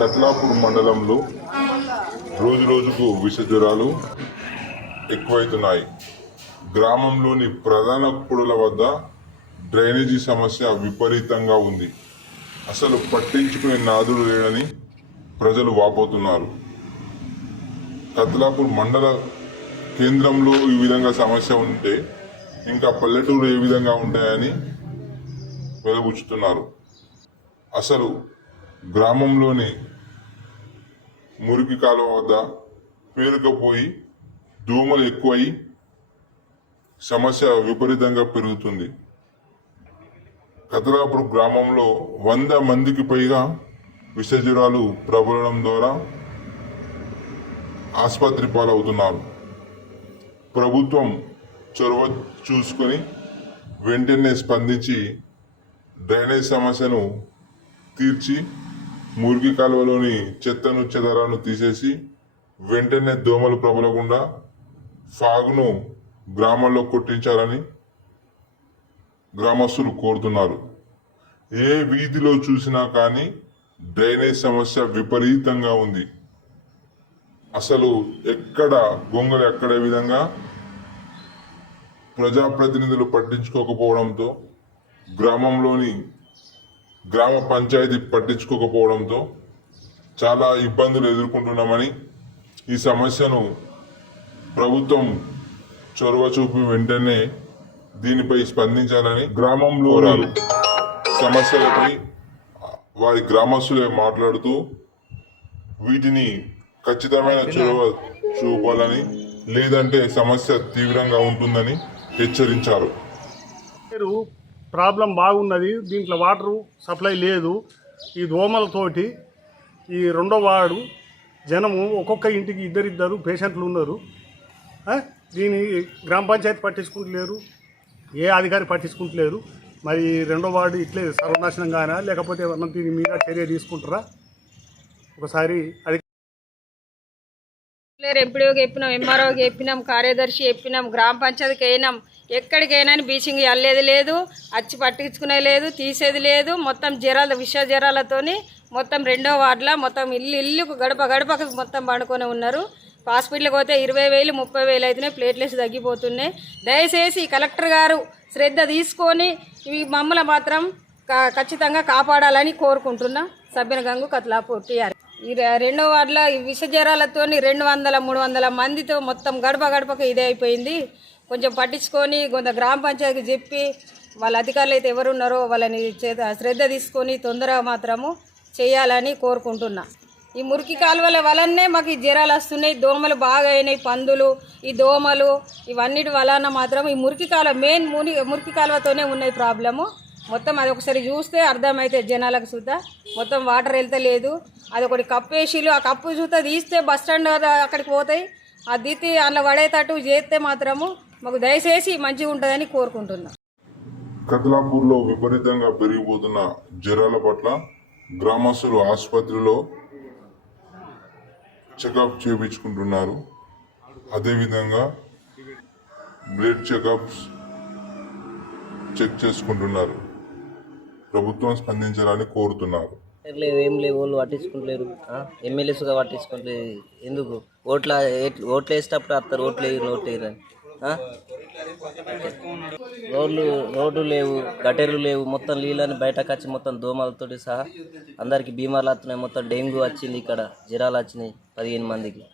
తత్లాపూర్ మండలంలో రోజు రోజుకు విష జ్వరాలు ఎక్కువైతున్నాయి. గ్రామంలోని ప్రధాన కూడల వద్ద డ్రైనేజీ సమస్య విపరీతంగా ఉంది. అసలు పట్టించుకునే నాదుడు లేడని ప్రజలు వాపోతున్నారు. కత్లాపూర్ మండల కేంద్రంలో ఈ విధంగా సమస్య ఉంటే ఇంకా పల్లెటూరు ఏ విధంగా ఉంటాయని వెలుగుచ్చుతున్నారు అసలు గ్రామంలోని మురికి కాలువ వద్ద పేరుకపోయి దోమలు ఎక్కువై సమస్య విపరీతంగా పెరుగుతుంది. కతలాపూర్ గ్రామంలో వంద మందికి పైగా విషజ్వరాలు ప్రబలడం ద్వారా ఆసుపత్రి పాలవుతున్నారు. ప్రభుత్వం చొరవ చూసుకొని వెంటనే స్పందించి డ్రైనేజ్ సమస్యను తీర్చి మురికి కాలువలోని చెత్తను చెదరాను తీసేసి వెంటనే దోమలు ప్రబలకుండా ఫాగ్ను గ్రామంలో కొట్టించాలని గ్రామస్తులు కోరుతున్నారు. ఏ వీధిలో చూసినా కానీ డ్రైనేజ్ సమస్య విపరీతంగా ఉంది. అసలు ఎక్కడ గొంగలు ఎక్కడే విధంగా ప్రజాప్రతినిధులు పట్టించుకోకపోవడంతో గ్రామంలోని గ్రామ పంచాయతీ పట్టించుకోకపోవడంతో చాలా ఇబ్బందులు ఎదుర్కొంటున్నామని ఈ సమస్యను ప్రభుత్వం చొరవ చూపి వెంటనే దీనిపై స్పందించాలని గ్రామంలో సమస్యలపై వారి గ్రామస్తులే మాట్లాడుతూ వీటిని ఖచ్చితమైన చొరవ చూపాలని లేదంటే సమస్య తీవ్రంగా ఉంటుందని హెచ్చరించారు. ప్రాబ్లం బాగున్నది దీంట్లో వాటర్ సప్లై లేదు. ఈ దోమలతోటి ఈ రెండో వార్డు జనము ఒక్కొక్క ఇంటికి ఇద్దరిద్దరు పేషెంట్లు ఉన్నారు దీని గ్రామ పంచాయతీ పట్టించుకుంటలేరు. ఏ అధికారి పట్టించుకుంటలేరు. మరి రెండో వార్డు ఇట్లే సర్వనాశనం కానా లేకపోతే మనం దీని మీద చర్య తీసుకుంటారా? ఒకసారి అది లేరు చెప్పినాం ఎంఆర్ఓకి చెప్పినాం కార్యదర్శి చెప్పినాం గ్రామ పంచాయతీకి అయినాం. ఎక్కడికైనా బీచింగ్ వెళ్ళేది లేదు వచ్చి పట్టించుకునేది లేదు తీసేది లేదు. మొత్తం జ్వరాల విష జ్వరాలతోని మొత్తం రెండో వార్డులో మొత్తం ఇల్లు ఇల్లు గడప గడపకు మొత్తం పండుకొని ఉన్నారు. హాస్పిటల్కి పోతే ఇరవై వేలు ముప్పై వేలు అయితేనే ప్లేట్లెస్ తగ్గిపోతున్నాయి. దయచేసి కలెక్టర్ గారు శ్రద్ధ తీసుకొని ఇవి మమ్మల్ని మాత్రం క- ఖచ్చితంగా కాపాడాలని కోరుకుంటున్నా. సభ్యన గంగు కత్లాపూర్ టీఆర్ ఈ రెండో వార్డులో విషజ్వరాలతో విష రెండు వందల మూడు వందల మందితో మొత్తం గడప గడపకు ఇదే అయిపోయింది. కొంచెం పట్టించుకొని కొంత గ్రామ పంచాయతీకి చెప్పి వాళ్ళ అధికారులు అయితే ఎవరున్నారో వాళ్ళని శ్రద్ధ తీసుకొని తొందరగా మాత్రము చేయాలని కోరుకుంటున్నా. ఈ మురికి కాలువల వలనే మాకు ఈ జ్వరాలు వస్తున్నాయి. దోమలు బాగా అయినాయి. పందులు ఈ దోమలు ఇవన్నిటి వలన మాత్రం ఈ మురికి కాలువ మెయిన్ ముని మురికి కాలువతోనే ఉన్నాయి ప్రాబ్లము. మొత్తం అది ఒకసారి చూస్తే అర్థమైతే జనాలకు చూద్దా మొత్తం వాటర్ వెళ్తలేదు అది ఒకటి కప్పు వేసిలు ఆ కప్పు చూస్తే తీస్తే బస్ స్టాండ్ అక్కడికి పోతాయి. ఆ దీతి అందులో పడేటట్టు చేస్తే మాత్రము మాకు దయచేసి మంచిగా ఉంటుందని కోరుకుంటున్నాం. కదలాపూర్లో విపరీతంగా పెరిగిపోతున్న జ్వరాల పట్ల గ్రామస్తులు ఆసుపత్రిలో చెకప్ చేయించుకుంటున్నారు అదేవిధంగా బ్లడ్ చెకప్స్ చెక్ చేసుకుంటున్నారు. ప్రభుత్వం స్పందించాలని కోరుతున్నారు. లేవు ఏం లేవు వాళ్ళు పట్టించుకుంటలేరు. ఎమ్మెల్యేస్గా పట్టించుకుంటలేదు ఎందుకు? ఓట్ల ఓట్లు వేసేటప్పుడు వస్తారు ఓట్లు వేయరు ఓట్లు వేయరు అని. రోడ్లు రోడ్లు లేవు గటెర్లు లేవు. మొత్తం నీళ్ళని బయటకు వచ్చి మొత్తం దోమలతోటి సహా అందరికి బీమార్లు వస్తున్నాయి. మొత్తం డెంగ్యూ వచ్చింది ఇక్కడ జ్వరాలు వచ్చినాయి పదిహేను మందికి.